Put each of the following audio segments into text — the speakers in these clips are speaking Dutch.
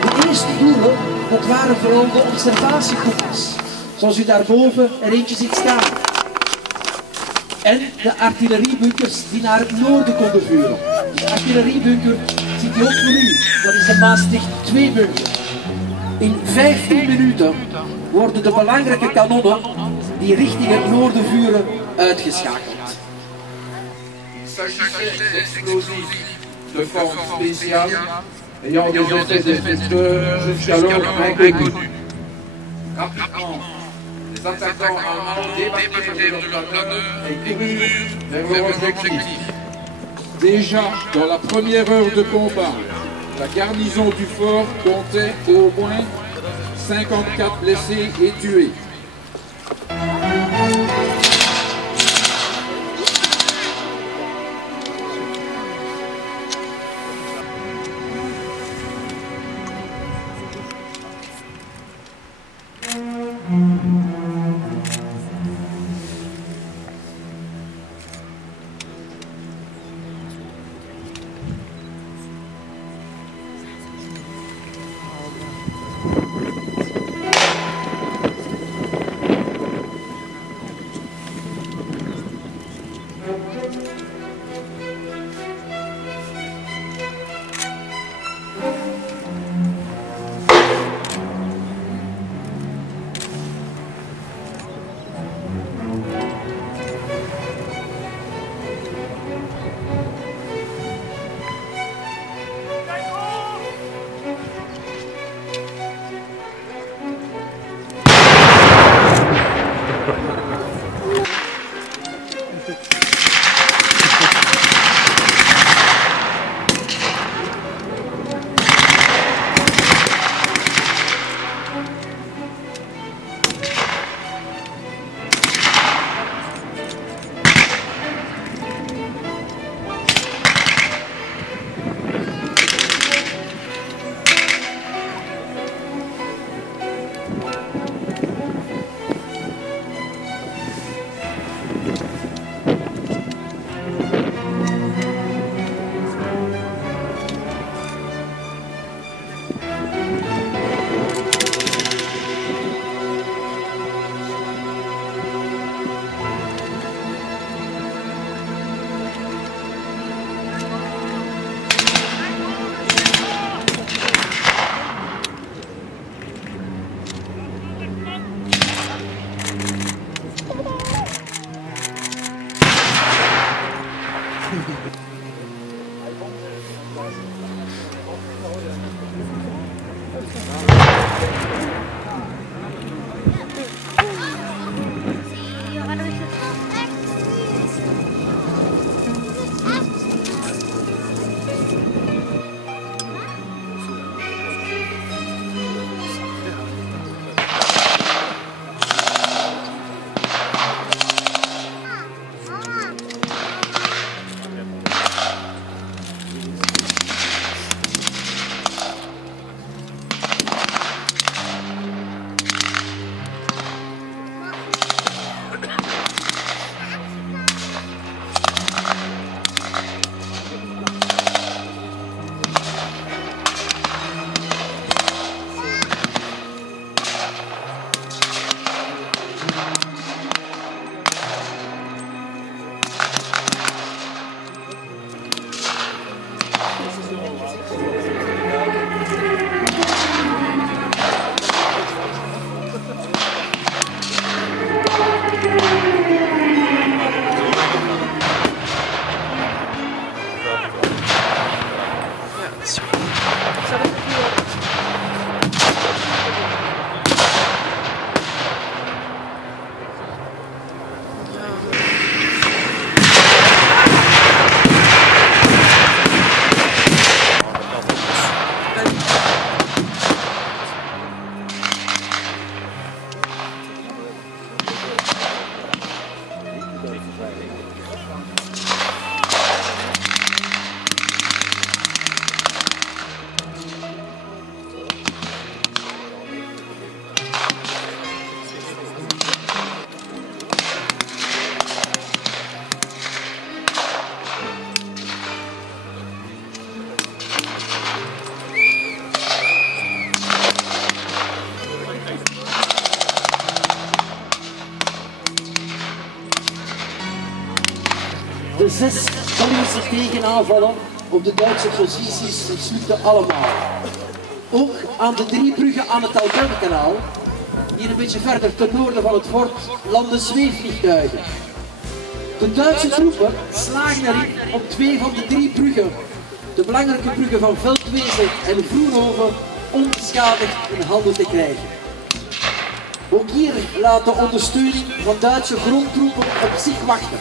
De eerste doelen, dat waren vooral de observatiekoepels, zoals u daarboven er eentje ziet staan. En de artilleriebunkers die naar het noorden konden vuren. De artilleriebunker ziet u ook voor u, dat is de Maastricht 2 bunker. In 15 minuten worden de belangrijke kanonnen die richting het noorden vuren uitgeschakeld. De forme spéciale ayant des effets d'effecteurs jusqu'alors inconnus. Rapidement, les attaquants allemands débarquèrent de leur planeur et coururent vers leur objectif. Déjà, dans la première heure de combat, la garnison du fort comptait au moins 54 blessés et tués. De 6 Belgische tegenaanvallen op de Duitse posities mislukten allemaal. Ook aan de 3 bruggen aan het Albinkanaal, hier een beetje verder ten noorden van het fort, landden zweefvliegtuigen. De Duitse troepen slagen erin om 2 van de 3 bruggen, de belangrijke bruggen van Veldwezen en Vroenhoven, onbeschadigd in handen te krijgen. Ook hier laat de ondersteuning van Duitse grondtroepen op zich wachten.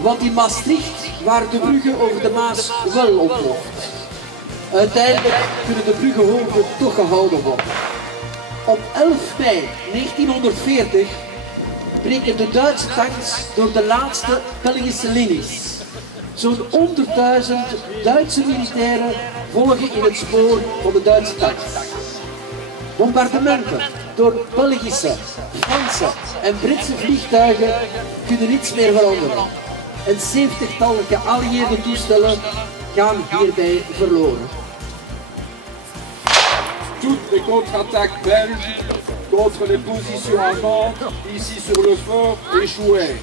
Want in Maastricht waren de bruggen over de Maas wel ontploft. Uiteindelijk kunnen de bruggenhoven toch gehouden worden. Op 11 mei 1940 breken de Duitse tanks door de laatste Belgische linies. Zo'n 100.000 Duitse militairen volgen in het spoor van de Duitse tanks. Bombardementen door Belgische, Franse en Britse vliegtuigen kunnen niets meer veranderen. Een 70-tal geallieerde toestellen gaan hierbij verloren. Toutes les contre-attaques belges contre les positions allemandes ici sur le fort échouèrent.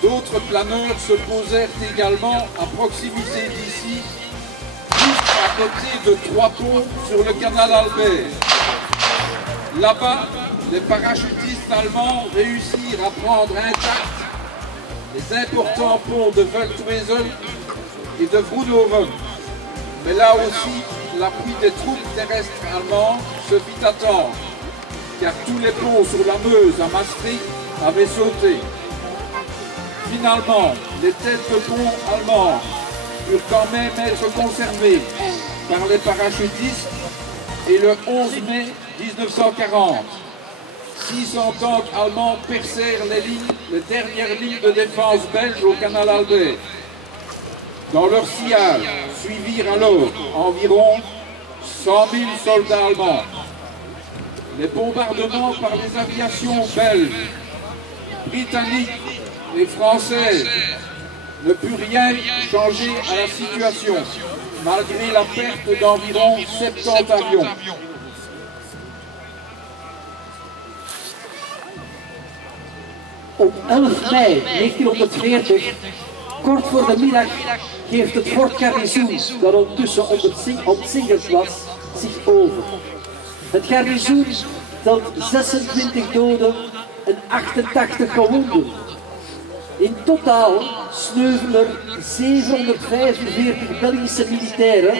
D'autres planeurs se posèrent également à proximité d'ici, juste à côté de 3 ponts sur le canal Albert. Là-bas, les parachutistes allemands réussirent à prendre intacts les importants ponts de Veldwesen et de Vroenhoven. Mais là aussi, l'appui des troupes terrestres allemandes se fit attendre, car tous les ponts sur la Meuse à Maastricht avaient sauté. Finalement, les têtes de pont allemands purent quand même être conservées par les parachutistes et le 11 mai 1940, 600 tanks allemands percèrent les dernières lignes de défense belges au canal Albert. Dans leur sillage suivirent alors environ 100 000 soldats allemands. Les bombardements par les aviations belges, britanniques et françaises ne purent rien changer à la situation, malgré la perte d'environ 70 avions. Op 11 mei 1940, kort voor de middag, geeft het Fort Garnizoen, dat ondertussen omsingeld was, zich over. Het garnizoen telt 26 doden en 88 gewonden. In totaal sneuvelen er 745 Belgische militairen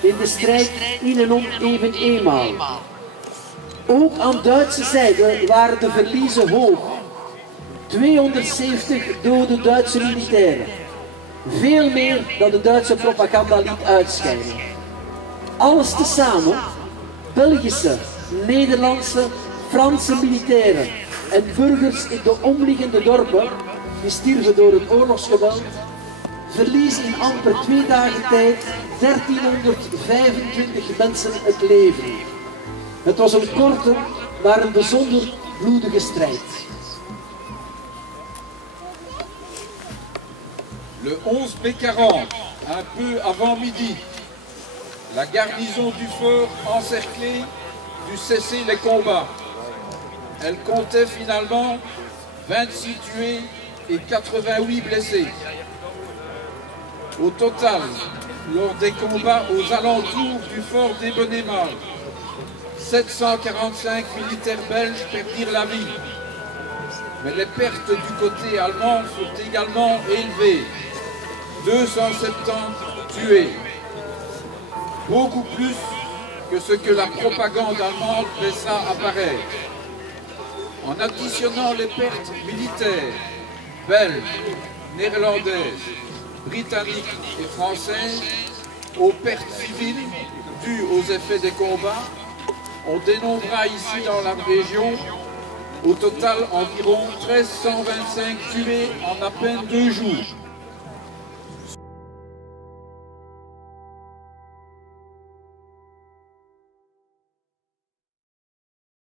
in de strijd in en om even eenmaal. Ook aan Duitse zijde waren de verliezen hoog. 270 dode Duitse militairen. Veel meer dan de Duitse propaganda liet uitschijnen. Alles tezamen, Belgische, Nederlandse, Franse militairen en burgers in de omliggende dorpen, die stierven door het oorlogsgeweld, verliezen in amper 2 dagen tijd 1325 mensen het leven. Het was een korte, maar een bijzonder bloedige strijd. Le 11 mai 40, un peu avant midi, la garnison du fort encerclée dut cesser les combats. Elle comptait finalement 26 tués et 88 blessés. Au total, lors des combats aux alentours du fort d'Ebenemal, 745 militaires belges perdirent la vie. Mais les pertes du côté allemand sont également élevées. 270 tués. Beaucoup plus que ce que la propagande allemande laissa apparaître. En additionnant les pertes militaires, belges, néerlandaises, britanniques et françaises, aux pertes civiles dues aux effets des combats, on dénombrera ici dans la région au total environ 1325 tués en à peine 2 jours.